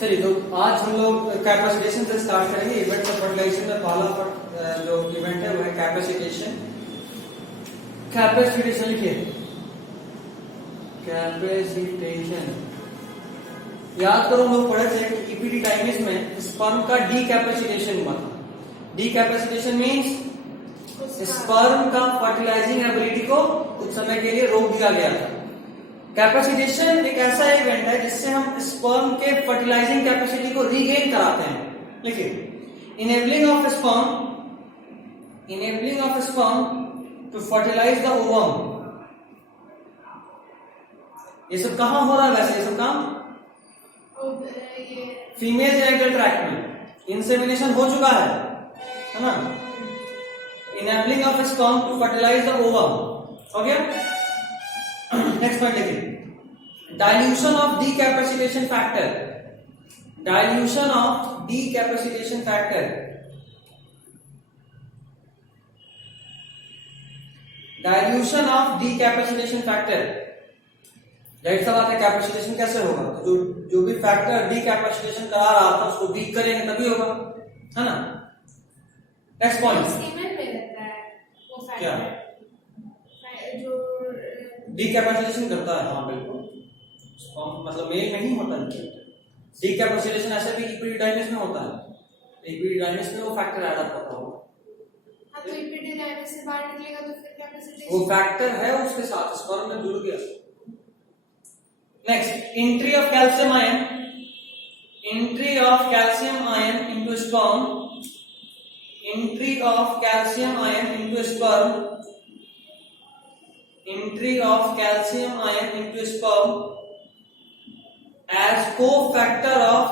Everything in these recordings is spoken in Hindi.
चलिए तो आज हम लोग कैपेसिटेशन से स्टार्ट करेंगे। इवेंट ऑफ फर्टिलाइजेशन में पहला जो इवेंट है वो है कैपेसिटेशन। कैपेसिटेशन लिखिए, कैपेसिटेशन। याद करो, हम लोग पढ़े थे कि इपिडिडाइमिस में स्पर्म का डीकैपेसिटेशन हुआ था। डीकैपेसिटेशन मींस स्पर्म का फर्टिलाइजिंग एबिलिटी को कुछ समय के लिए रोक दिया गया था। कैपेसिटेशन एक ऐसा इवेंट है जिससे हम स्पर्म के फर्टिलाइजिंग कैपेसिटी को रीगेन कराते हैं। लिखिए, enabling of sperm to fertilize the ovum. ये सब कहां हो रहा है वैसे? ये सब काम फीमेल जेनिटल ट्रैक्ट में इंसेमिनेशन हो चुका है ना। Enabling of sperm to fertilize the ovum हो गया। नेक्स्ट पॉइंट देखिए, dilution of decapacitation factor. Dilution of decapacitation factor. Dilution of decapacitation factor. जाहिर सा बात है, कैपेसिटेशन कैसे होगा? तो जो भी फैक्टर डीकैपेसिटेशन करा रहा था उसको वीक करेंगे तभी होगा, है ना। नेक्स्ट पॉइंट क्या? जो डीकैपेसिटेशन करता है, हाँ बिल्कुल, मतलब मेल में ही होता है। डीकैपेसिटेशन ऐसे भी इपिडिडाइमिस में होता है। इपिडिडाइमिस में वो फैक्टर ऐड अप होता होगा। हाँ, तो इपिडिडाइमिस से बाहर निकलेगा तो फिर कैपेसिटेशन, वो फैक्टर है उसके साथ स्पर्म में जुड़ गया। Next, entry of calcium ion. Entry of calcium ion into sperm. Entry of calcium ion into sperm. Entry of calcium ion into sperm as cofactor of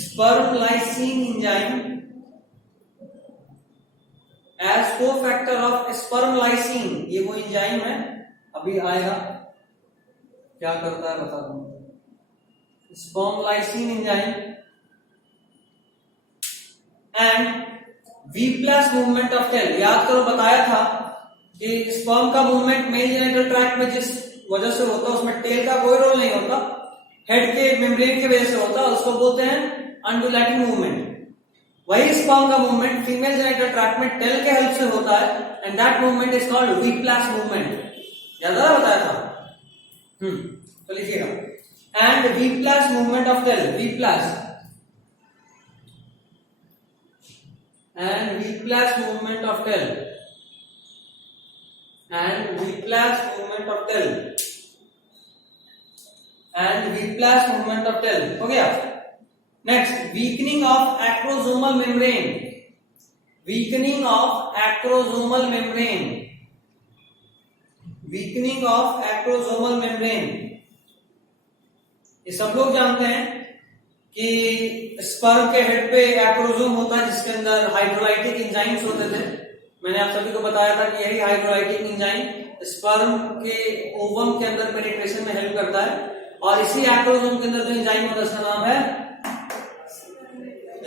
sperm lysine enzyme. As cofactor of sperm lysine, ये वो एंजाइम है, अभी आएगा क्या करता है बता दूं। Sperm lysin enzyme and V plus movement of tail. याद करो, बताया था कि स्पर्म का मूवमेंट मेल जेनिटल ट्रैक्ट में जिस वजह से होता है उसमें टेल का कोई रोल नहीं होता, हेड के मेम्ब्रेन की वजह से होता है, उसको बोलते हैं अनडुलेटिंग मूवमेंट। वही स्पर्म का मूवमेंट फीमेल जेनिटल ट्रैक्ट में टेल के हेल्प से होता है and that movement is called V plus movement. याद आ रहा, बताया था। तो लिखिएगा, and V plus movement of tail, V plus and V plus movement of tail, and V plus movement of tail, and V plus movement of tail हो गया। Next, weakening of acrosomal membrane. Weakening of acrosomal membrane. Weakening of acrosomal membrane. ये सब लोग जानते हैं कि स्पर्म के हेड पे एक्रोसोम होता है जिसके अंदर हाइड्रोलाइटिक एंजाइम्स होते थे। मैंने आप सभी को बताया था कि यही हाइड्रोलाइटिक एंजाइम स्पर्म के ओवम के अंदर पेनिट्रेशन में हेल्प करता है, और इसी एक्रोसोम के अंदर जो एंजाइम होता है उसका नाम है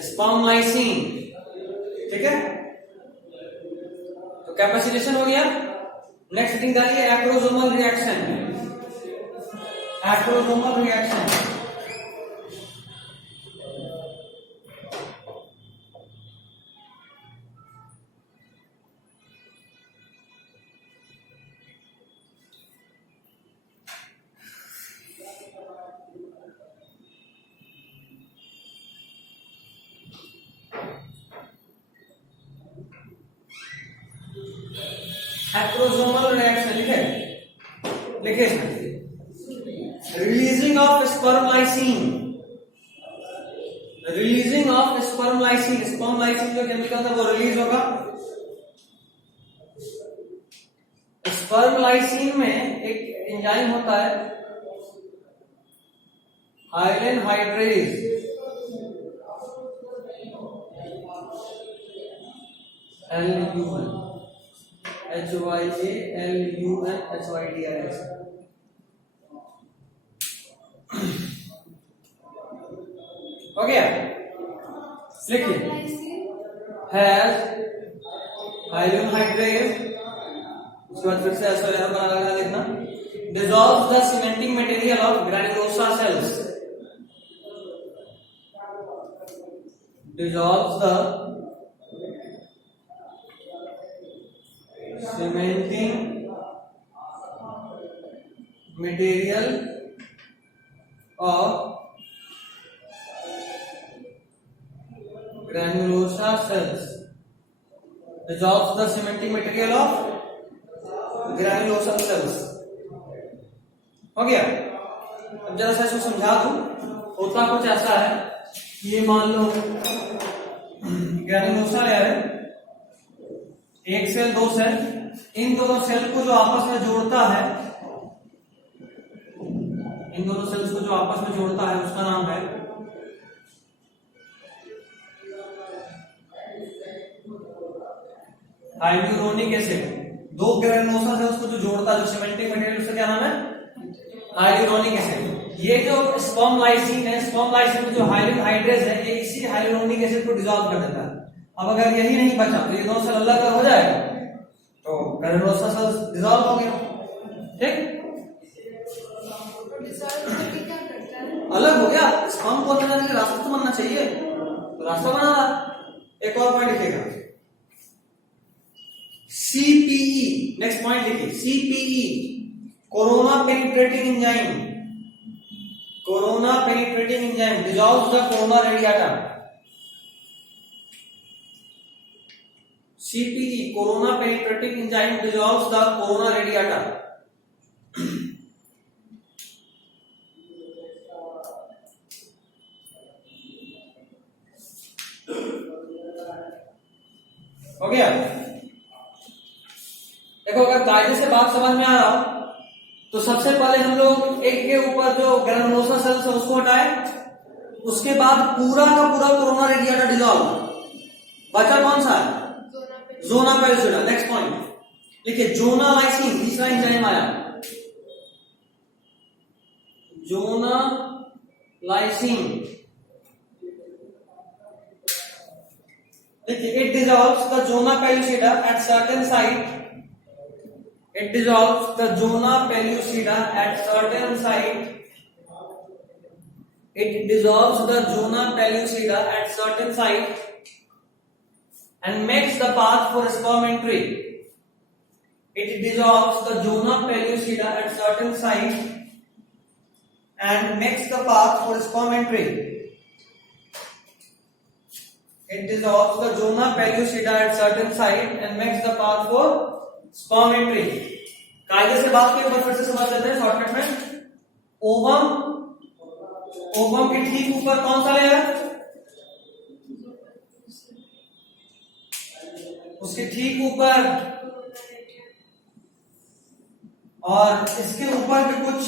स्पर्म लाइसिन। ठीक है, तो कैपेसिटेशन हो गया। नेक्स्ट थिंग डालिए, acrosomal reaction. Acrosomal reaction. Acrosomal reaction लिखे releasing of sperm lysin. Releasing of sperm lysin. Sperm lysin जो केमिकल था वो रिलीज होगा। स्पर्म लाइसिन में एक एंजाइम होता है हाइलेन हाइड्रेज। HYALUNHYDRS। हो गया, लिखिए, हैज हाइलेन हाइड्रेज उसके बाद फिर से ऐसा बना लिखना, dissolves the cementing material of granulosa cells, dissolves the cementing material of granulosa cells, dissolves the cementing material of granulosa cells। हो गया। अब जरा सा इसको समझा दूं, होता कुछ ऐसा है, ये मान लो ग्रैन्युलोसा लेयर है, एक सेल दो सेल, इन दोनों सेल को जो आपस में जोड़ता है, इन दोनों सेल्स को जो आपस में जोड़ता है उसका नाम है हाइड्रोनिक एसिड। दो ग्रैन्युलोसा सेल्स को जो जोड़ता है, जो सीमेंटिंग मटेरियल, उसका क्या नाम है? Hydronic acid. ये जो स्पर्म लाइसिन है, स्पर्म लाइसिन में जो हाइड्रोजन हाइड्रेज है, ये इसी हाइड्रोनिक एसिड को डिसॉल्व कर देता है। अब अगर यही नहीं बचा तो ये दोनों सेल अलग हो जाएगा, तो ग्रैन्युलोसा सेल्स डिसॉल्व हो गया। ठीक, अलग हो गया। स्पर्म को अंदर जाने का रास्ता तो बनना चाहिए, तो रास्ता बना रहा। एक और पॉइंट लिखेगा, सीपीई, नेक्स्ट पॉइंट लिखिए, CPE, corona penetrating enzyme, corona penetrating enzyme dissolves the corona radiata. CPE, corona penetrating enzyme dissolves the corona radiata. हो गया। देखो, अगर कायदे से बात समझ में आ रहा हो तो सबसे पहले हम लोग एक के ऊपर जो ग्रैन्युलोसा सेल्स है उसको हटाए, उसके बाद पूरा का पूरा कोरोना रेडिएटा डिसॉल्व। बचा कौन सा है? Zona pellucida. नेक्स्ट पॉइंट लिखिए, जोना लाइसिन, तीसरा एंजाइम आया, जोना लाइसिन। देखिए, it dissolves the zona pellucida at certain site, it dissolves the zona pellucida at certain site, it dissolves the zona pellucida at certain site and makes the path for sperm entry. It dissolves the zona pellucida at certain site and makes the path for sperm entry. It dissolves the zona pellucida at certain site and makes the path for sperm entry. कायदे से बात की, फिर से समझ लेते हैं शॉर्टकट में। ओवम, ओवम के ठीक ऊपर कौन सा लेयर? उसके ठीक ऊपर, और इसके ऊपर भी कुछ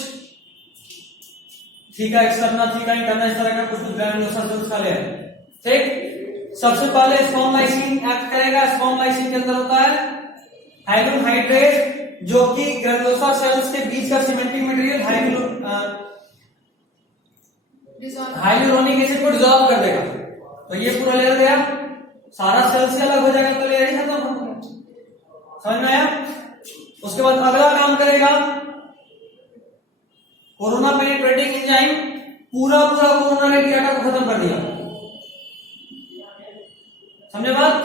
थीका एक्सटर्ना, थीका इंटरना, इस तरह का कुछ ग्रैन्युलोसा सेल्स का लेयर। ठीक, सबसे पहले स्पर्म लाइसिन एक्ट करेगा। स्पर्म लाइसिन के अंदर होता है हाइड्रोजन हाइड्रेट, जो कि ग्रैन्युलोसा सेल्स के बीच का सीमेंटिंग मटेरियल हाइड्रोनिक एसिड को डिसॉल्व कर देगा। तो ये पूरा लेयर गया, सारा सेल से अलग हो जाएगा, तो लेयर ही खत्म हो गया। समझ में आया? उसके बाद अगला काम करेगा कोरोना पेनिट्रेटिंग एंजाइम, पूरा पूरा कोरोना रेडिएटा को खत्म कर दिया। समझे बात?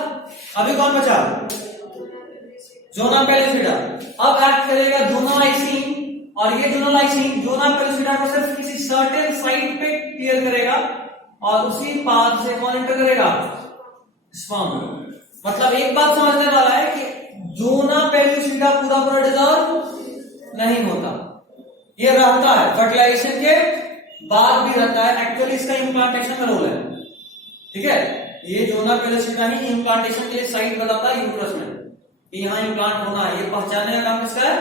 अभी कौन बचा? जोना पेलिसिडा। अब एक्ट करेगा जोना लाइसिन, और ये जोना लाइसिन जोना पेलिसिडा को सिर्फ किसी सर्टेन साइट पे क्लियर करेगा, और उसी पाथ से कौन एंटर करेगा? स्पर्म। मतलब एक बात समझने वाला है कि जोना पेलिसिडा पूरा पूरा डिसॉल्व नहीं होता, ये रहता है, फर्टिलाइजेशन के बाद भी रहता है। एक्चुअली इसका इम्प्लांटेशन का रोल है। ठीक है, ये जोना पेलिसिडा ही इम्प्लांटेशन के लिए साइट बताता है यूट्रस में, यहाँ इम्प्लांट होना है। ये पहचानने का काम किसका है?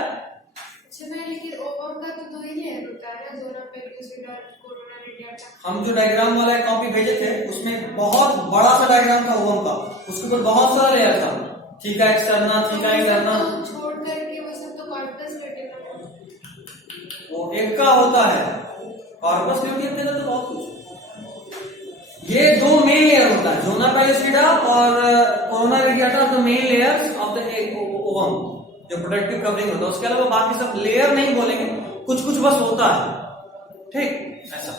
लेकिन ओवम का तो दो ही लेयर होता है ना, जोना पेलिसिडा और कोरोना रेडिएटा। हम जो डायग्राम वाला कॉपी भेजे थे उसमें बहुत बड़ा सा डायग्राम था ओवम का, उसके ऊपर बहुत सारा लेयर था, थीका एक्सटर्ना, थीका इंटरना, छोड़ करके वो सब तो कॉर्पस रेटिकुलम, वो एक का होता है। कॉर्पस ल्यूटियम के अंदर तो बहुत कुछ। ये दो मेन लेयर होता है, जोना पेलिसिडा और corona radiata, the main layers of the ovum. जो प्रोटेक्टिव कवरिंग होता है, उसके अलावा बाकी सब लेयर नहीं बोलेंगे, कुछ कुछ बस होता है, ठीक ऐसा।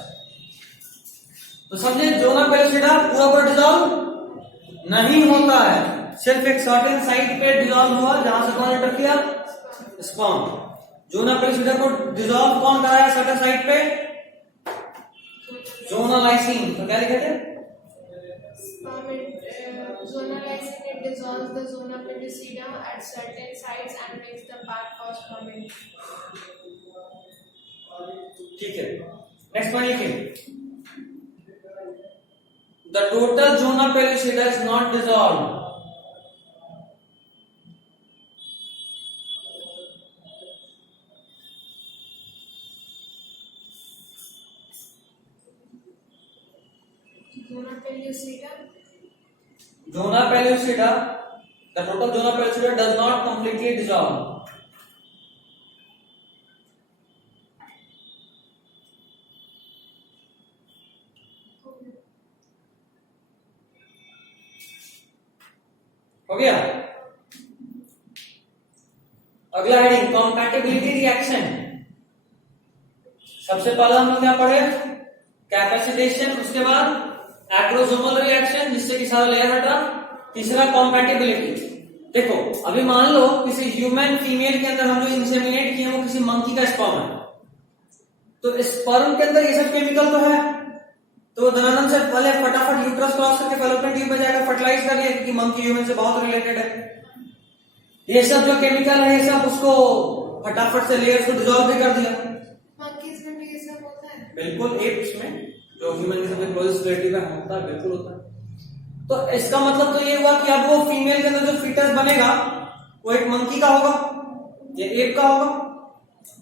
तो समझे जोना पेलिसिडा पूरा डिजॉल्व नहीं होता है, सिर्फ एक सर्टेन साइट पे डिजॉल्व हुआ जहां से कौन एंटर किया, स्पर्म। जोना पेलिसिडा को डिजॉल्व कौन कराया सर्टेन साइट पे, जोना लाइसिन। तो क्या लिखे थे, Zona lysine, it dissolves the zona pellucida at certain sites and makes the path for sperming. ठीक है, नेक्स्ट पॉइंट लिखिए, the total zona pellucida is not dissolve. Zona pellucida. Zona pellucida, the total zona pellucida does not completely dissolve. हो गया। अगला हेडिंग कॉम्पैटिबिलिटी रिएक्शन। सबसे पहला हम लोग क्या पढ़े, कैपेसिटेशन, उसके बाद एक्रोसोमल रिएक्शन जिससे कि सारा लेयर हटा, तीसरा कॉम्पैटिबिलिटी। देखो अभी मान लो किसी ह्यूमन फीमेल के अंदर हम जो इंसेमिनेट किए वो किसी मंकी का स्पर्म है, तो स्पर्म के अंदर ये सब केमिकल तो है, तो धनानंद से पहले फटाफट यूट्रस क्रॉस करके फैलोपियन ट्यूब में जाकर फर्टिलाइज कर लिया क्योंकि मंकी ह्यूमन से बहुत रिलेटेड है। ये सब जो केमिकल है ये सब उसको फटाफट से लेयर्स को डिसॉल्व भी कर दिया। मंकीज में भी ये सब होता है? बिल्कुल, एप्स में जो ह्यूमन के सबसे क्लोजेस्ट रिलेटिव है होता है, बिल्कुल होता है। तो इसका मतलब तो ये हुआ कि अब वो फीमेल के अंदर जो फीटस बनेगा वो एक मंकी का होगा, ये एप का होगा।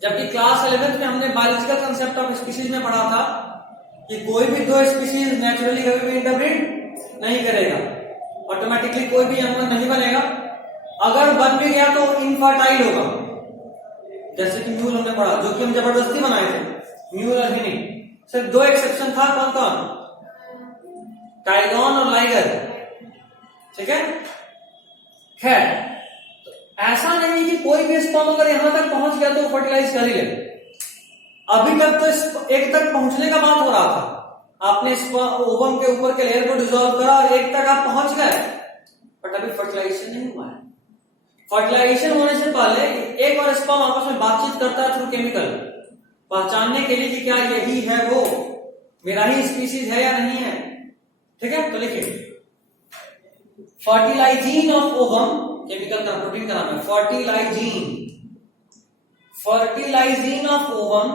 जबकि क्लास 11th में हमने बायोलॉजिकल कंसेप्ट ऑफ स्पीशीज में पढ़ा था कि कोई भी दो स्पीशीज नेचुरली कभी भी इंटरब्रीड नहीं करेगा, ऑटोमेटिकली कोई भी जानवर नहीं बनेगा, अगर बन भी गया तो इनफर्टाइल होगा। जैसे कि म्यूल हमने पढ़ा, जो कि हम जबरदस्ती बनाए थे, म्यूल और हिनी। सिर्फ दो एक्सेप्शन था, कौन कौन, टाइगॉन और लाइगर, ठीक है। खैर ऐसा नहीं कि कोई भी स्पर्म अगर यहां तक पहुंच गया तो फर्टिलाइज कर ही ले। अभी तक तो एक तक पहुंचने का बात हो रहा था, आपने ओवम के ऊपर के लेयर को डिसॉल्व करा और एक तक आप पहुंच गए, बट अभी फर्टिलाइजेशन नहीं हुआ है। फर्टिलाइजेशन होने से पहले एक और स्पर्म आपस में बातचीत करता है थ्रू केमिकल, पहचानने के लिए कि क्या यही है वो, मेरा ही स्पीशीज है या नहीं है, ठीक है। तो लिखिए फर्टिलाइजीन ऑफ ओवम, केमिकल का प्रोटीन का नाम है फर्टिलाइजीन, fertilizing of ovum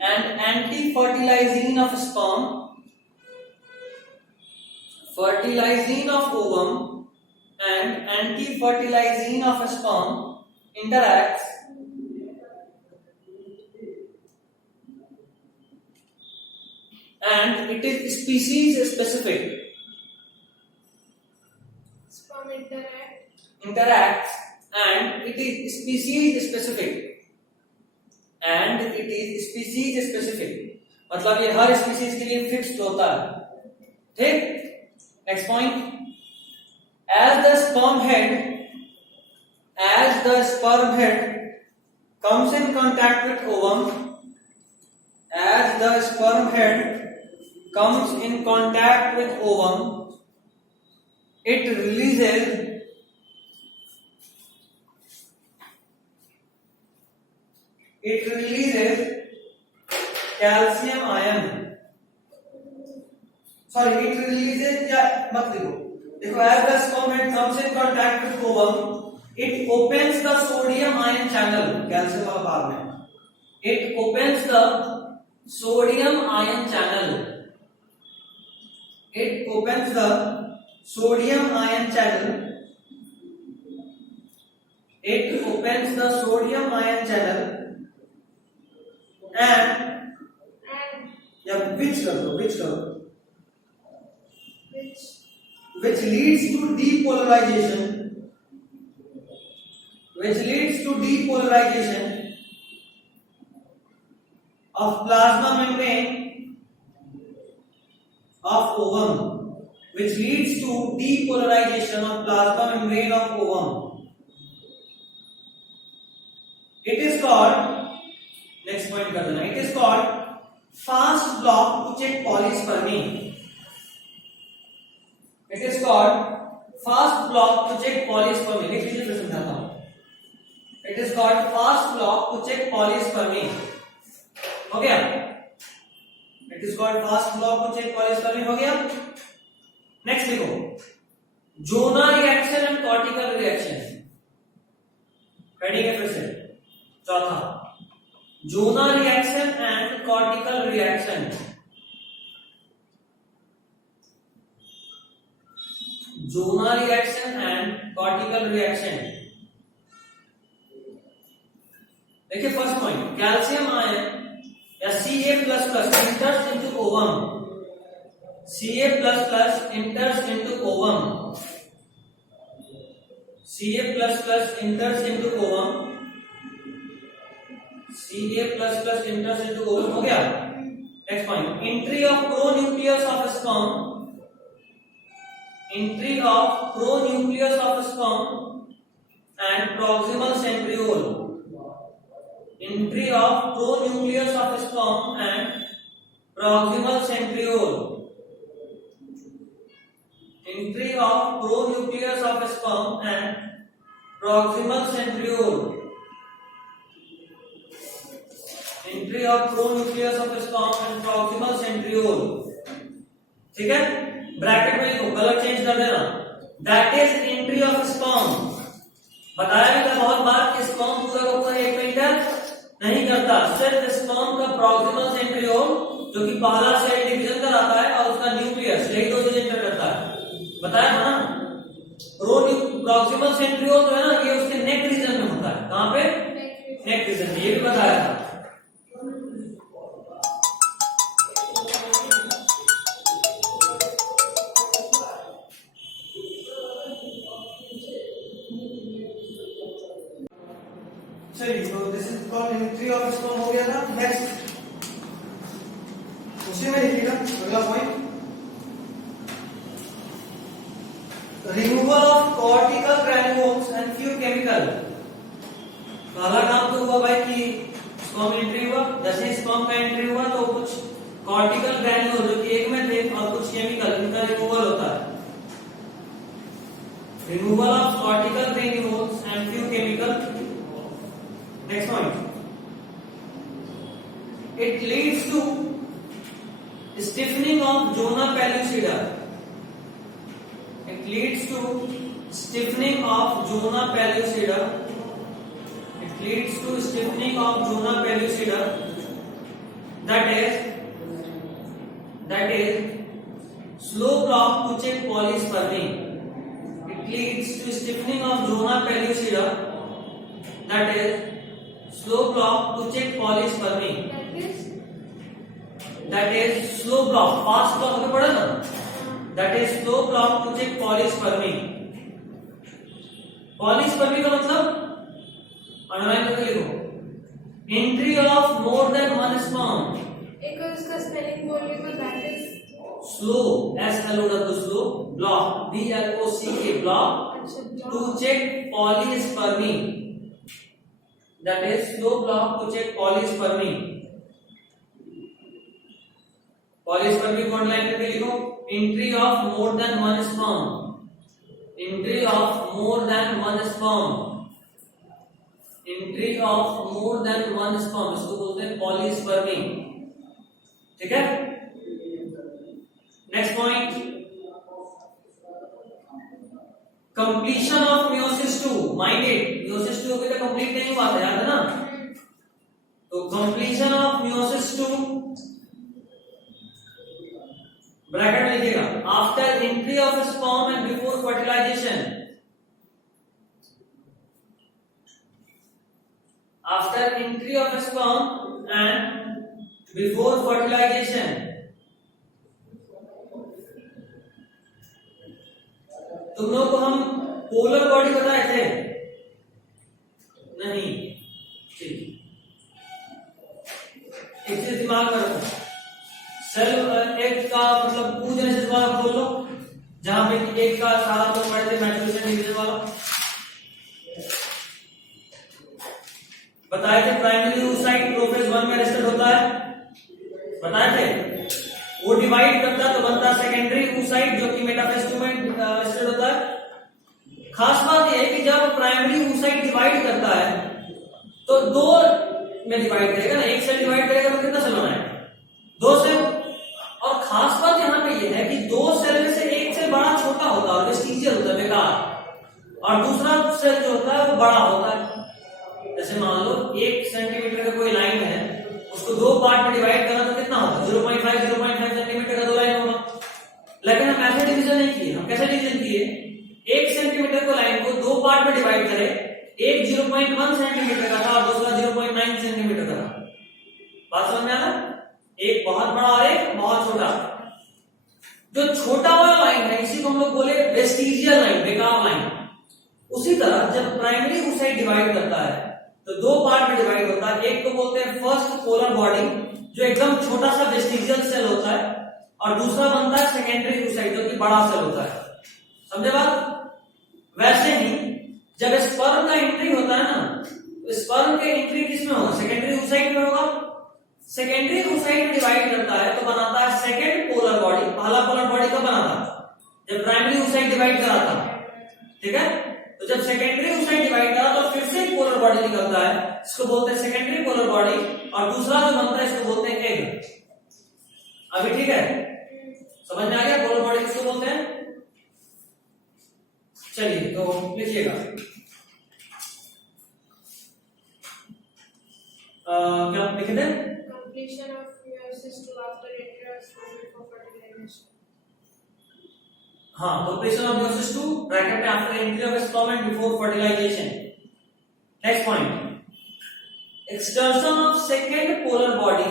and anti-fertilizing of sperm, fertilizing of ovum and anti-fertilizing of sperm interacts and it is species specific. Sperm interacts and it is species specific, and it is species specific, मतलब ये हर स्पीसीज के लिए फिक्स्ड होता है, ठीक। Next point, as the sperm head comes in contact with ovum, as the sperm head comes in contact with ovum, it releases calcium ion, sorry it releases, क्या मत लिखो, देखो as the sperm head comes in contact with ovum, it opens the sodium ion channel, calcium वाला भाग में, it opens the sodium ion channel, it opens the sodium ion channel, it opens the sodium ion channel and या which करो which leads to depolarization of plasma membrane of ovum, which leads to depolarization of plasma membrane of ovum, it is called, next point कर देना, it is called fast block to check polyspermy. It is called fast block to check polyspermy. लिख लीजिए, फिर समझाता हूं। It is called fast block to check polyspermy. हो गया? It is called fast block to check polyspermy. हो गया? नेक्स्ट लिखो, zona reaction and cortical reaction. पढ़ेंगे फिर से। चौथा, zona reaction and cortical reaction. Zona reaction and cortical reaction. देखिए फर्स्ट पॉइंट, कैल्शियम आयन या Ca++ enters into ovum. Ca++ enters into ovum. Ca++ enters into ovum. Ca++ enters into ovum. हो गया? Next point, entry of pronucleus of sperm. Entry of pronucleus of sperm and proximal centriole. Entry of pronucleus of sperm and proximal centriole. Entry of pronucleus of sperm and proximal centriole. Entry of pronucleus of sperm and proximal centriole. ठीक है? ब्रैकेट में लिखो, कलर चेंज कर देना। That is entry of sperm. बताया भी था बहुत बार कि स्पर्म पूरा का पूरा एक में नहीं करता, सिर्फ स्पर्म का प्रॉक्सिमल सेंट्रियोल जो कि पहला सेल डिवीजन कराता है और उसका न्यूक्लियस, यही दो चीज एंटर करता है। बताया था ना? प्रॉक्सिमल सेंट्रियोल जो है ना, ये उसके नेक रीजन में होता है। कहां पे? नेक रीजन में। ये भी बताया था। चलिए, तो this is called entry of sperm. हो गया ना? नेक्स्ट उसी में लिखिएगा अगला point, removal of cortical granules and few chemical. पहला काम तो हुआ भाई कि स्पर्म एंट्री हुआ, जैसे स्पर्म का एंट्री हुआ तो कुछ कॉर्टिकल ग्रैन्यूल जो कि एक में थे और कुछ केमिकल, इनका रिमूवल होता है। Removal of cortical granules and few chemical. Next point, it leads to stiffening of zona pellucida. It leads to stiffening of zona pellucida. It leads to stiffening of zona pellucida. That is slow block to check polyspermy. It leads to stiffening of zona pellucida. That is slow block to check polyspermy. That is slow block. Fast block में पढ़ा ना? That is slow block to check polyspermy. Polyspermy का मतलब अंडरलाइन करके लिखो, entry of more than one sperm. एक और इसका स्पेलिंग बोलिए तो that is slow, S-L-O-W, slow, block, B-L-O-C-K, block to check polyspermy. That is slow block to check polyspermy. Polyspermy को अंडरलाइन करके लिखो, entry of more than one sperm. Entry of more than one sperm. Entry of more than one sperm, इसको बोलते हैं polyspermy. ठीक है? Next point, completion of meiosis 2। Mind it, meiosis 2 अभी तक कंप्लीट नहीं हुआ था, याद है ना? तो कंप्लीशन ऑफ मियोसिस 2 ब्रैकेट में लिखिएगा, after entry of sperm and before fertilization. After entry of sperm and before fertilization. तुम लोग को हम पोलर बॉडी बताए थे? नहीं? ठीक, एक चीज दिमाग में रखो, सेल एक का मतलब पूजेनेसिस वाला खोल लो, जहां पे एक का सारा जो पढ़े थे मैट्रिक्स डिवीजन वाला, बताए थे प्राइमरी oocyte प्रोफेज 1 में अरेस्टेड होता है, बताए थे। वो डिवाइड करता है तो बनता है सेकेंडरी oocyte जो कि मेटाफेज 2 में अरेस्टेड होता है। खास बात यह है कि जब प्राइमरी oocyte डिवाइड करता है तो दो में डिवाइड करेगा ना, एक सेल डिवाइड करेगा तो कितना सेल बनाएगा? 2 सेल। और खास बात यहां पे ये है कि 2 सेल में से एक सेल बड़ा छोटा होता है, वेस्टिजियल होता है, बेकार, और दूसरा सेल जो होता है वो बड़ा होता है। जैसे मान लो 1 सेंटीमीटर का कोई लाइन है, उसको 2 पार्ट में डिवाइड करना तो कितना होगा? 0.5 सेंटीमीटर का 2 लाइन होगा। लेकिन हम ऐसे डिवीजन नहीं किए, हम कैसे डिवीजन किए? 1 सेंटीमीटर को लाइन को 2 पार्ट में डिवाइड करें, एक 0.1 सेंटीमीटर का था और दूसरा 0.9 सेंटीमीटर का था। बात समझ में आना? एक बहुत बड़ा और एक बहुत छोटा। जो छोटा वाला लाइन है इसी को हम लोग बोले वेस्टिजियल लाइन, बेकार लाइन। उसी तरह जब प्राइमरी oocyte डिवाइड करता है तो 2 पार्ट में डिवाइड होता है। एक को बोलते हैं फर्स्ट पोलर बॉडी जो एकदम छोटा सा वेस्टिजियल सेल होता है, और दूसरा बनता है सेकेंडरी oocyte जो कि बड़ा सेल होता है। समझे बात? वैसे ही जब स्पर्म का एंट्री होता है ना, तो स्पर्म के एंट्री किस में होगा? सेकेंडरी oocyte में होगा। सेकेंडरी oocyte में डिवाइड करता है तो बनाता है सेकेंड पोलर बॉडी। पहला पोलर बॉडी कब बना था? जब प्राइमरी oocyte डिवाइड करा था, ठीक है। तो जब सेकेंडरी oocyte डिवाइड करा तो फिर से एक पोलर बॉडी निकलता है, इसको बोलते हैं सेकेंडरी पोलर बॉडी, और दूसरा जो बनता है इसको बोलते हैं एग। अभी ठीक है, समझ में आ गया पोलर बॉडी किसको बोलते हैं? चलिए तो लिखिएगा, क्या लिखे थे? Completion of meiosis II after entry of sperm before fertilization. हाँ, completion of meiosis II bracket में after entry of sperm before fertilization. Next point, extension of second polar body.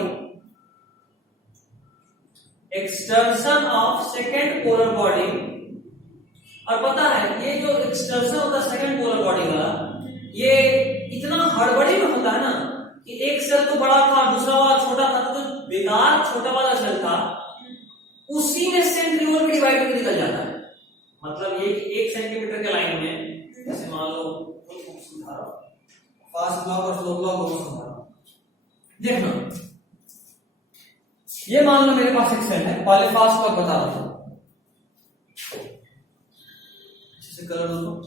Extension of second polar body. और पता है ये जो एक्सटेंशन होता है सेकंड पोलर बॉडी का, ये इतना हड़बड़ी में होता है ना कि एक सेल तो बड़ा था, दूसरा वाला छोटा था, तो बेकार छोटा वाला सेल था उसी में सेंट्रियोल में डिवाइड करके निकल जाता है। मतलब ये कि 1 सेंटीमीटर के लाइन में, जैसे मान लो फास्ट ब्लॉक और स्लो ब्लॉक दोनों समझा रहा हूं, देखना ये मान लो मेरे पास एक सेल है, पहले फास्ट ब्लॉक बता रहा हूं, अच्छे से कलर दो।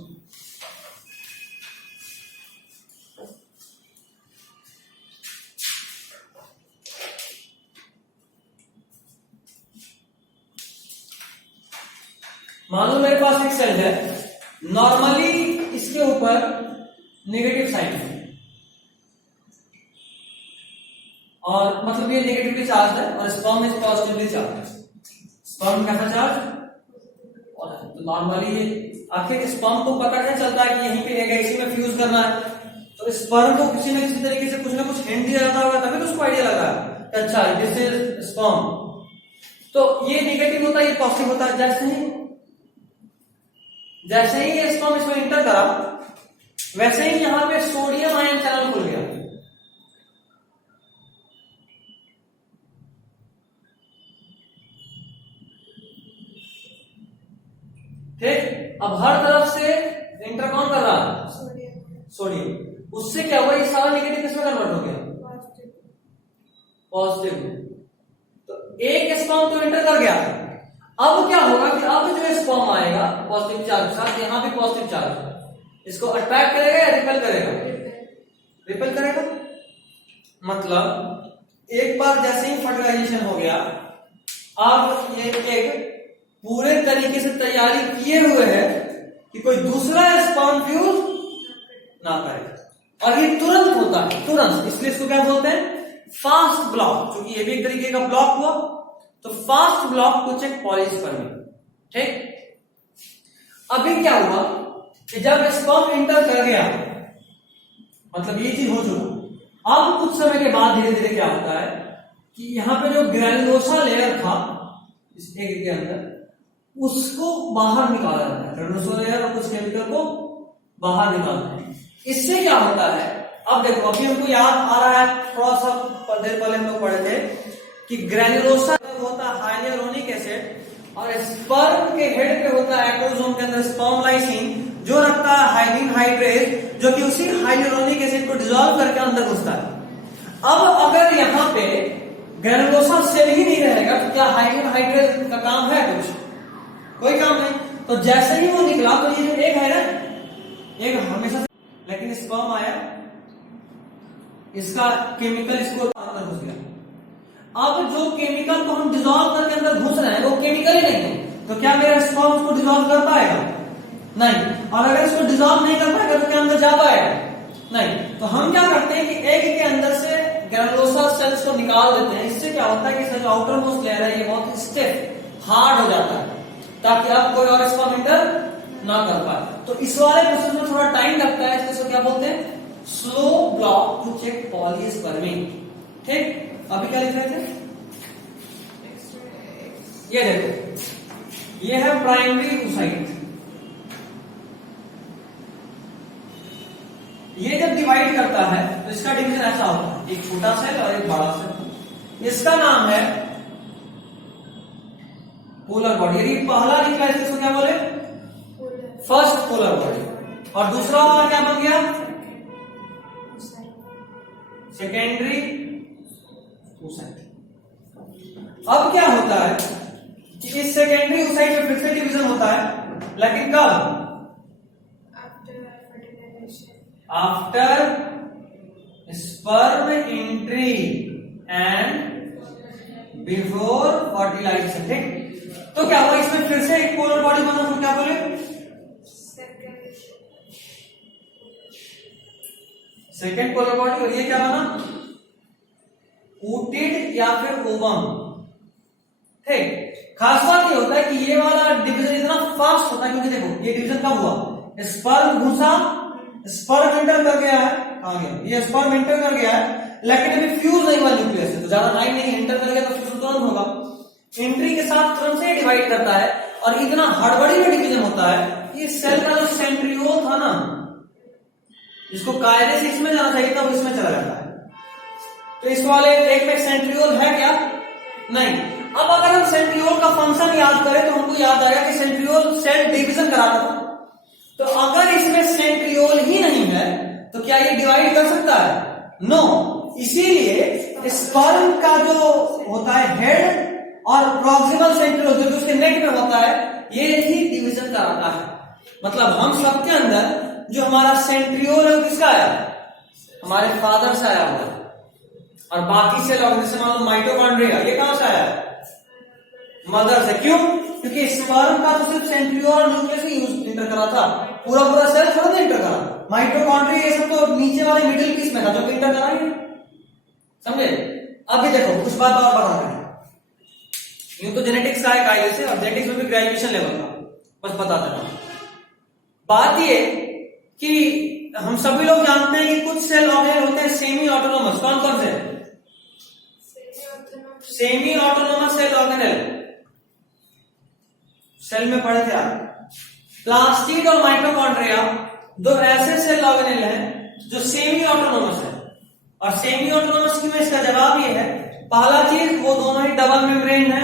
मान लो मेरे पास एक सेल है, नॉर्मली इसके ऊपर नेगेटिव साइन है, और मतलब ये नेगेटिवली चार्ज है और sperm is positively charge. Sperm कैसा चार्ज? तो नॉर्मली ये आखिर स्पर्म को पता कैसे चलता है कि यहीं पे है, इसी में फ्यूज करना है, तो स्पर्म को किसी न किसी तरीके से कुछ ना कुछ हिंट दिया जाता होगा, तभी तो उसको आइडिया लगा कि अच्छा दिस इज स्पर्म। तो ये नेगेटिव होता है, ये पॉजिटिव होता है। जैसे ही ये स्पर्म इसमें इंटर करा, वैसे ही यहां पे सोडियम आयन चैनल खुल गया। ठीक, अब हर तरफ से इंटर कौन कर रहा है? सोडियम। उससे क्या हुआ? ये सारा नेगेटिव किसमें कन्वर्ट हो गया? पॉजिटिव। तो एक स्पर्म तो इंटर कर गया, अब क्या होगा कि अब जो स्पर्म आएगा पॉजिटिव चार्ज के साथ, यहां भी पॉजिटिव चार्ज, इसको अट्रैक्ट करेगा या रिपेल करेगा? रिपेल करेगा। मतलब एक बार जैसे ही फर्टिलाइजेशन हो गया, अब ये एग पूरे तरीके से तैयारी किए हुए है कि कोई दूसरा स्पर्म फ्यूज ना करे, और ये तुरंत होता है, तुरंत। इसलिए इसको क्या बोलते हैं? Fast block. क्योंकि ये भी एक तरीके का ब्लॉक हुआ, तो फास्ट ब्लॉक को चेक पॉलीस्पर्मी। ठीक, अभी क्या हुआ कि जब स्पर्म इंटर कर गया, मतलब ये चीज हो चुका, अब कुछ समय के बाद धीरे धीरे क्या होता है कि यहां पे जो ग्रैनुलोसा लेयर था इस एग के अंदर, उसको बाहर निकाला जाता है। ग्रैनुलोसा लेयर और कुछ केमिकल को बाहर निकालते हैं। इससे क्या होता है? अब देखो, अभी हमको याद आ रहा है, थोड़ा सा देर पहले हम लोग पढ़े थे कि ग्रैनुलोसा होता है हाइलुरोनिक एसिड, और स्पर्म के हेड पे होता है एक्रोसोम के अंदर स्पर्म लाइसिन, जो रखता है हाइलिन हाइड्रेज, जो कि उसी हाइलुरोनिक एसिड को डिसॉल्व करके अंदर घुसता है। अब अगर यहाँ पे ग्रेनुलोसा सेल ही नहीं रहेगा तो क्या हाइड्रोजन का काम है? कुछ कोई काम नहीं। तो जैसे ही वो निकला तो ये जो एक है ना, एक हमेशा, लेकिन स्पर्म आया, इसका केमिकल इसको अंदर घुस गया। अब जो केमिकल को हम डिसॉल्व करके अंदर घुस रहे हैं वो केमिकल ही नहीं है, तो क्या मेरा स्पर्म उसको डिसॉल्व कर पाएगा? नहीं। और अगर इसको डिसॉल्व नहीं कर पाएगा तो क्या अंदर जा पाएगा? नहीं। तो हम क्या करते हैं कि एग के अंदर से ग्रेनुलोसा सेल्स को निकाल देते हैं। इससे क्या होता है कि इसका जो आउटर मोस्ट लेयर है ये बहुत स्टिफ हार्ड हो जाता है, ताकि अब कोई और स्पर्म इंटर ना कर पाए। तो इस वाले प्रोसेस में थोड़ा टाइम लगता है, इसको क्या बोलते हैं? Slow block to check polyspermy. ठीक, अभी क्या लिख रहे थे? ये देखो, ये है प्राइमरी oocyte। ये जब डिवाइड करता है तो इसका डिवीजन ऐसा होता है, एक छोटा सेल और एक बड़ा सेल। इसका नाम है पोलर बॉडी। यदि पहला निकला इसको क्या बोले? First polar body. और दूसरा वाला क्या बन गया? Secondary oocyte। अब क्या होता है कि इस सेकेंडरी oocyte में फिर से डिवीजन होता है, लेकिन कब? After sperm entry and before fertilization. ठीक, तो क्या हुआ? इसमें फिर से एक पोलर बॉडी बना, तो क्या बोले? Second polar body. और ये क्या बना? ऊटिड या फिर ओवम। ठीक, खास बात ये होता है कि ये वाला डिवीजन इतना फास्ट होता है, क्योंकि देखो ये डिवीजन कब हुआ? स्पर्म घुसा, स्पर्म एंटर कर गया है, कहां गया? ये स्पर्म एंटर कर गया है, लेकिन अभी फ्यूज नहीं हुआ न्यूक्लियस से, तो ज्यादा टाइम नहीं, एंटर कर गया तो फ्यूज तुरंत होगा। एंट्री के साथ तुरंत से डिवाइड करता है, और इतना हड़बड़ी में डिवीजन होता है। ये सेल का जो सेंट्रियोल था ना, जिसको कायदे से इसमें जाना चाहिए था, वो इसमें चला जाता है। तो इस वाले एक में सेंट्रियोल है क्या? नहीं। अब अगर हम सेंट्रियोल का फंक्शन याद करें तो हमको याद आएगा कि सेंट्रियोल सेल डिवीजन कराता था। तो अगर इसमें सेंट्रियोल ही नहीं है तो क्या ये डिवाइड कर सकता है? नो। इसीलिए स्पर्म का जो होता है हेड और प्रॉक्सिमल सेंट्रियोल जो उसके नेक में होता है, ये ही डिवीजन कराता है। मतलब हम सबके अंदर जो हमारा सेंट्रियोल है वो किसका आया? हमारे फादर से आया हुआ है। और बाकी सेल ऑर्गन जैसे मान लो माइटोकॉन्ड्रिया, ये कहां से आया? मदर से। क्यों? क्योंकि स्पर्म का तो सिर्फ सेंट्रियोल और न्यूक्लियस ही इंटर करा था, पूरा सेल थोड़ा नहीं इंटर करा। माइटोकॉन्ड्रिया ये सब तो नीचे वाले मिडिल पीस में था जो इंटर करा ही, समझे? अभी देखो कुछ बात और बता रहे हैं। यूं तो जेनेटिक्स का है कायदे से, और जेनेटिक्स में भी ग्रेजुएशन लेवल का, बस बताता रहा। बात ये कि हम सभी लोग जानते हैं कि कुछ सेल ऑर्गेनेल होते हैं सेमी ऑटोनोमस। कौन कौन से? Semi autonomous cell organelle cell में पढ़े थे आप। प्लास्टिड और माइटोकॉन्ड्रिया दो ऐसे सेल ऑर्गेनेल हैं जो सेमी ऑटोनोमस है। और सेमी ऑटोनोमस की में इसका जवाब ये है, पहला चीज वो दोनों ही डबल मेम्ब्रेन है,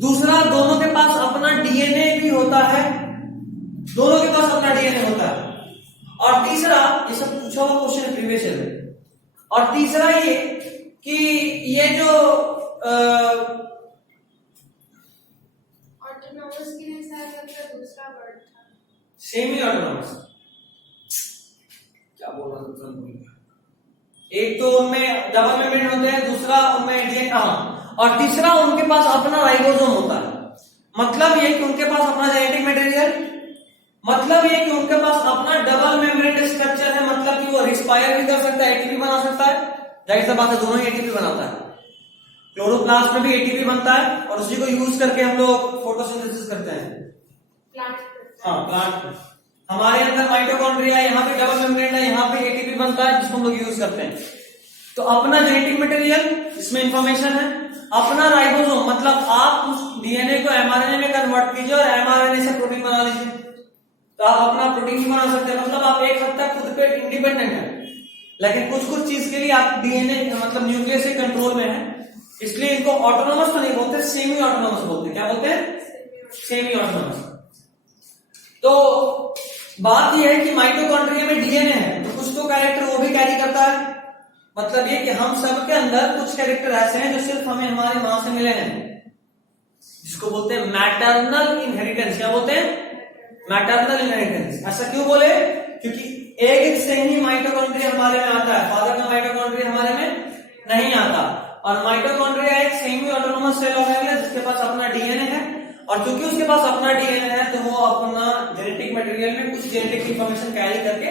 दूसरा दोनों के पास अपना डीएनए भी होता है, दोनों के पास अपना डीएनए होता है, और तीसरा, ये सब पूछा हुआ क्वेश्चन प्रीवियस ईयर में, और तीसरा ये कि ये जो ऑटोनॉमस के लिए शायद अपना दूसरा वर्ड था सेमी ऑटोनॉमस। क्या बोल रहा था? एक तो उनमें डबल मेम्ब्रेन होते हैं, दूसरा उनमें डीएनए, और तीसरा उनके पास अपना राइबोसोम होता है। मतलब ये कि उनके पास अपना जेनेटिक मटेरियल, मतलब ये कि उनके पास अपना डबल मेम्ब्रेन स्ट्रक्चर है, मतलब कि वो रिस्पायर भी कर सकता है, एटीपी बना सकता है। जाहिर सी बात है दोनों ही एटीपी बनाता है। क्लोरोप्लास्ट में भी एटीपी बनता है और उसी को यूज करके हम लोग फोटोसिंथेसिस करते हैं प्लांट। हाँ, प्लांट। हमारे अंदर माइटोकॉन्ड्रिया, यहाँ पे डबल मेम्ब्रेन है, यहाँ पे एटीपी बनता है जिसको हम लोग यूज करते हैं। तो अपना जेनेटिक मटेरियल, इसमें इंफॉर्मेशन है, अपना राइबोसोम, मतलब आप उस डीएनए को एमआरएनए में कन्वर्ट कीजिए और एमआरएनए से प्रोटीन बना लीजिए, तो आप अपना प्रोटीन भी बना सकते हैं। मतलब आप एक हद तक खुद पे इंडिपेंडेंट है, लेकिन कुछ कुछ चीज के लिए आप डीएनए मतलब न्यूक्लियस के कंट्रोल में है, इसलिए इनको ऑटोनोमस तो नहीं बोलते, सेमी ऑटोनोमस बोलते हैं। क्या बोलते हैं? Semi autonomous. तो बात यह है कि माइटोकॉन्ड्रिया में डीएनए है तो कुछ तो कैरेक्टर वो भी कैरी करता है। मतलब ये कि हम सब के अंदर कुछ कैरेक्टर ऐसे हैं जो सिर्फ हमें हमारी मां से मिले हैं, जिसको बोलते हैं मैटरनल इनहेरिटेंस। क्या बोलते हैं? Maternal inheritance. ऐसा क्यों बोले? क्योंकि एक से ही माइटोकॉन्ड्रिया हमारे में आता है, फादर का माइटोकॉन्ड्रिया हमारे में नहीं आता। और माइटोकॉन्ड्रिया एक सेमी ऑटोनोमस सेल ऑर्गेनेल है जिसके पास अपना डीएनए है, और क्योंकि उसके पास अपना डीएनए है तो वो अपना जेनेटिक मटेरियल में कुछ जेनेटिक इंफॉर्मेशन कैरी करके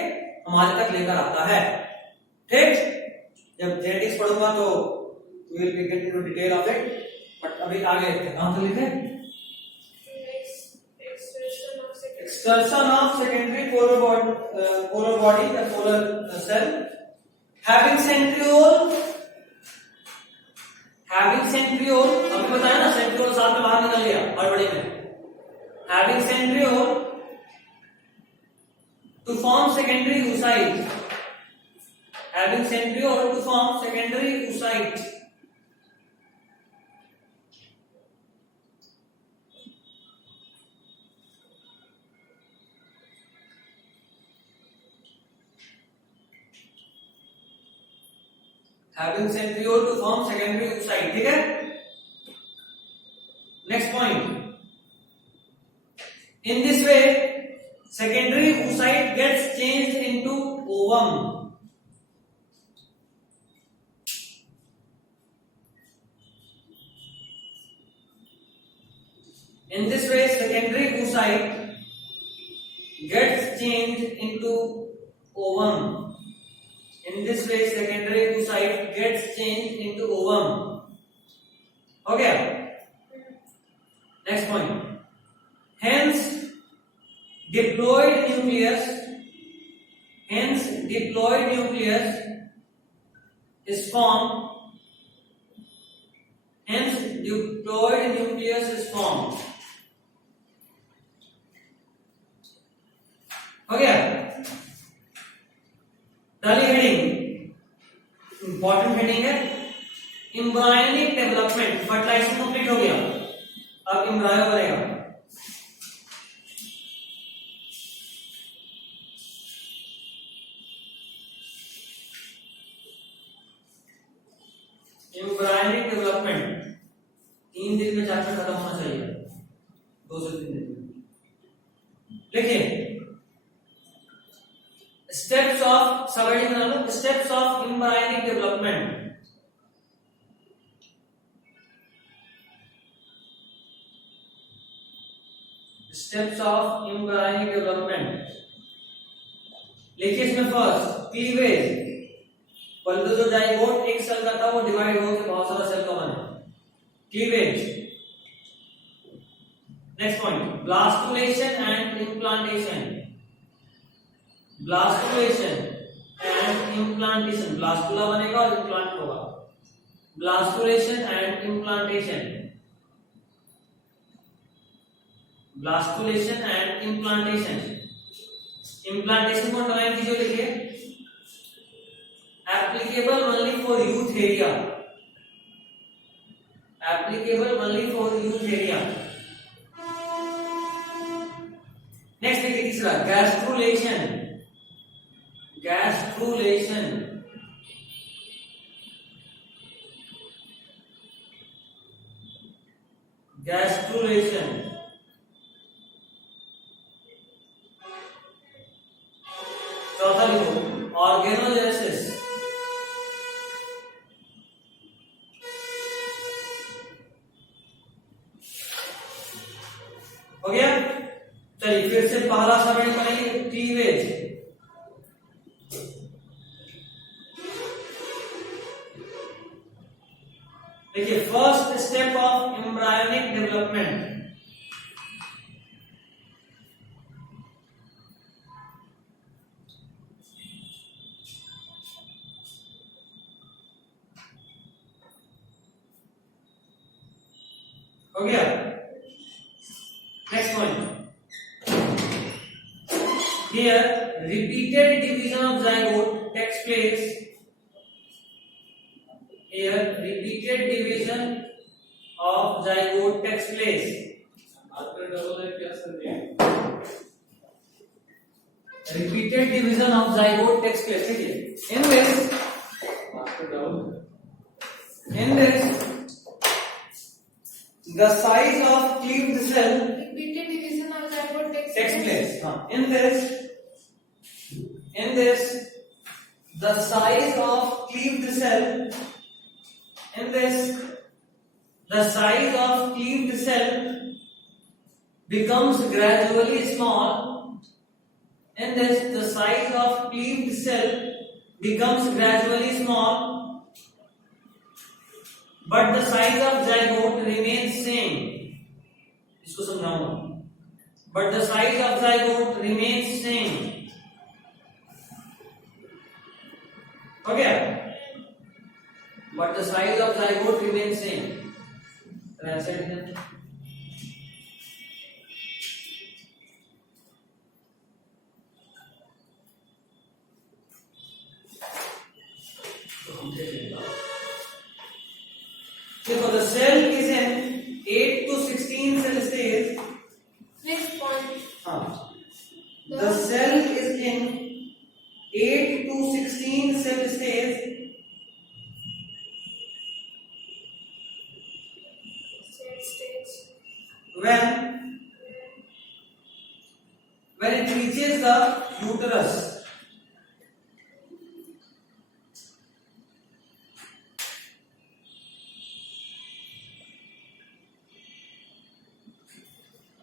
हमारे तक लेकर आता है। ठीक, जब जेनेटिक्स पढ़ूंगा तो we will get into detail of it, but अभी आगे कहां से लिखे? Expulsion of secondary polar body, the polar cell, having centriole, अभी बताया ना, centriole साथ में बाहर निकल गया हड़बड़ी में। Having centriole to form secondary oocyte, having centriole to form secondary oocyte. Having centriole to form secondary oocyte, ठीक है? Next point. In this way, secondary oocyte gets changed into ovum. In this way, secondary oocyte gets changed into ovum. In this way, secondary oocyte gets changed into ovum. Okay. Next point. Hence, diploid nucleus is formed. Hence, diploid nucleus is formed. Okay. डाली हेडिंग, इंपॉर्टेंट हेडिंग है, एम्ब्रायोनिक डेवलपमेंट। फर्टिलाइजेशन कंप्लीट हो गया, अब एम्ब्रायो बनेगा। एम्ब्रायोनिक डेवलपमेंट 3 दिन में चैप्टर खत्म होना चाहिए, 2 से 3 दिन में। लिखिए स्टेप्स ऑफ सबड़ी बना लो, steps of embryonic development. Steps of embryonic development लिखिए। इसमें फर्स्ट क्लीवेज, पहले जो जाइगोट एक सेल का था वो डिवाइड होकर बहुत सारा सेल का बना, cleavage. Next point, blastulation and implantation. Blastulation and implantation, blastula बनेगा और इम्प्लांट होगा। Blastulation and implantation, blastulation and implantation. Implantation को अंडरलाइन कीजिए, लिखिए applicable only for youth area, applicable only for youth area. Next देखिए तीसरा, गैस्ट्रुलेशन। Gastrulation, gastrulation. चौथा लिखो ऑर्गेनोजेनेसिस। हो गया? चलिए फिर से पहला सबड़ी बनाइए, क्लीवेज। देखिए first step of embryonic development, हो गया? Next point, here repeated division of zygote takes place. Here repeated division of zygote takes place. repeated division of zygote takes place. ठीक है? In this, the size of cleaved cell Repeated division of zygote takes place. In this, the size of cleaved cell. In this, the size of cleaved cell becomes gradually small. In this, the size of cleaved cell becomes gradually small, but the size of zygote remains same. इसको समझाऊंगा. But the size of zygote remains same. Okay? But the size of zygote remains same. Right side again. So the cell is in 8 to 16 cell stage. Next point. The cell is in 8 to 16 cell stage. When it reaches the uterus.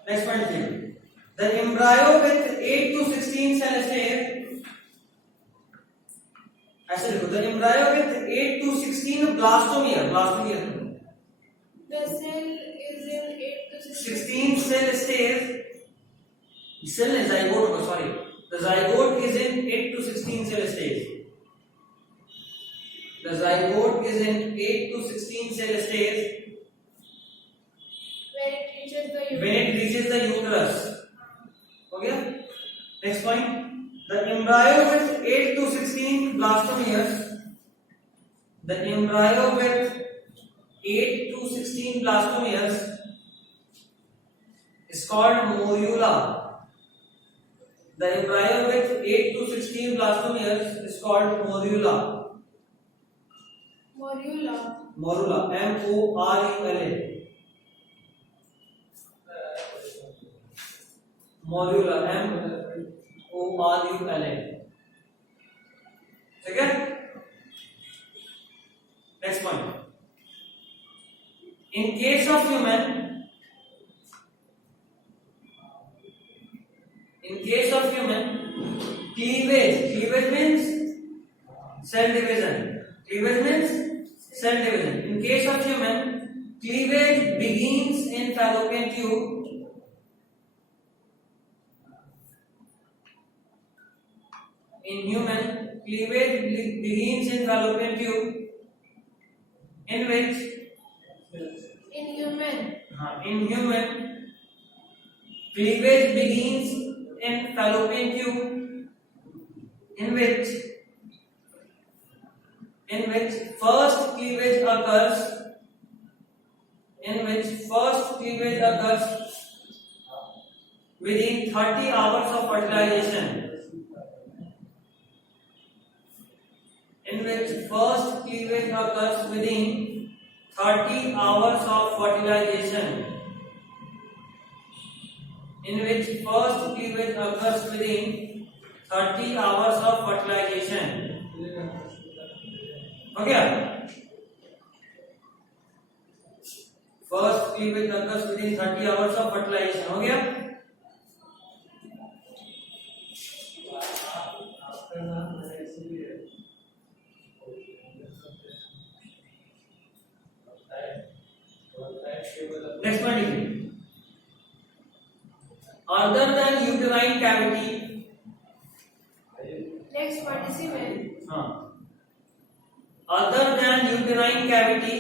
Next point here. The embryo with 8 to 16 cell stage. Actually, the embryo with 8 to 16 blastomere. The cell is in 8 to 16 cell stage. Cell is zygote, sorry. The zygote is in 8 to 16 cell stage. The zygote is in 8 to 16 cell stage. When it reaches the uterus. Okay? Next point. The embryo with 8 to 16 blastomeres. The embryo with 8 to 16 blastomeres is called morula. The embryo with 8 to 16 blastomeres is called morula. Morula. M-O-R-U-L-A. Morula. M-O-R-U-L-A. Okay? Next point. In case of human, cleavage means cell division. In case of human, cleavage begins in fallopian tube. In human, cleavage begins in fallopian tube. In which? In human, cleavage begins in fallopian tube. In which first cleavage occurs. Within 30 hours of fertilization. In which first cleavage occurs within 30 hours of fertilization. In which first cleavage occurs within 30 hours of fertilization. Okay? First cleavage occurs within 30 hours of fertilization. Okay? Next one. Other than uterine cavity. next participant. Other than uterine cavity.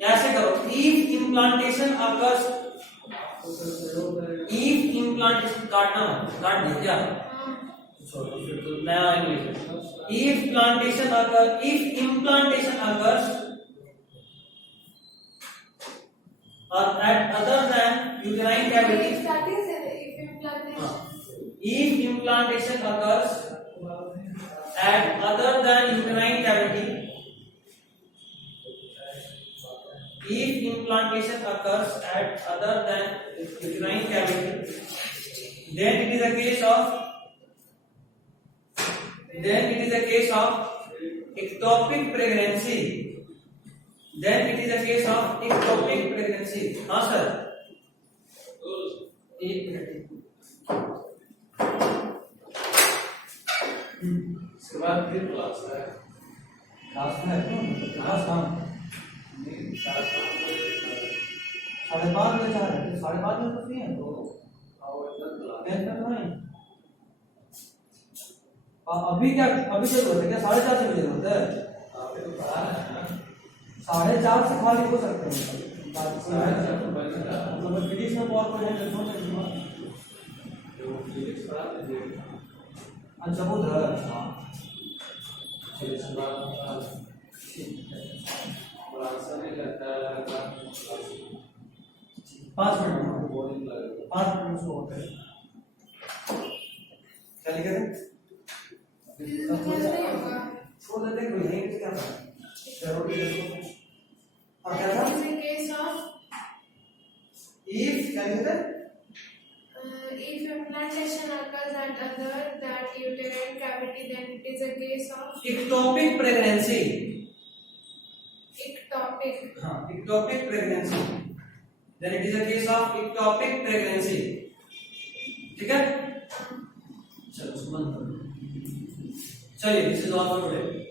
ऐसे करो. If implantation occurs. काट दे क्या? नया English. If implantation occurs. Or at other than uterine cavity. That is if implantation. if implantation occurs at other than uterine cavity, if implantation occurs at other than uterine cavity, then it is a case of ectopic pregnancy. Then it is a case of ectopic pregnancy. हाँ सर, एक मिनट। इसके बाद फिर क्लास है क्लास है क्लास काम 5:30 बजे चाह रहे 5:30 बजे तो फ्री है तो अभी क्या जरूरत है क्या 4:30 से जरूरत है 4:30 से खाली हो सकते हैं मतलब फिजिक्स में बहुत बढ़िया अच्छा उधर हाँ 5 मिनट उसको होता है क्या लिखे थे छोड़ देते कोई नहीं क्या जरूरी है और क्या था if क्या लिखे थे if implantation occurs at other than uterine cavity, then it is a case of ectopic pregnancy. ectopic. हाँ ectopic pregnancy. Then it is a case of ectopic pregnancy. ठीक है? चलो सुमन चलिए this is all for today.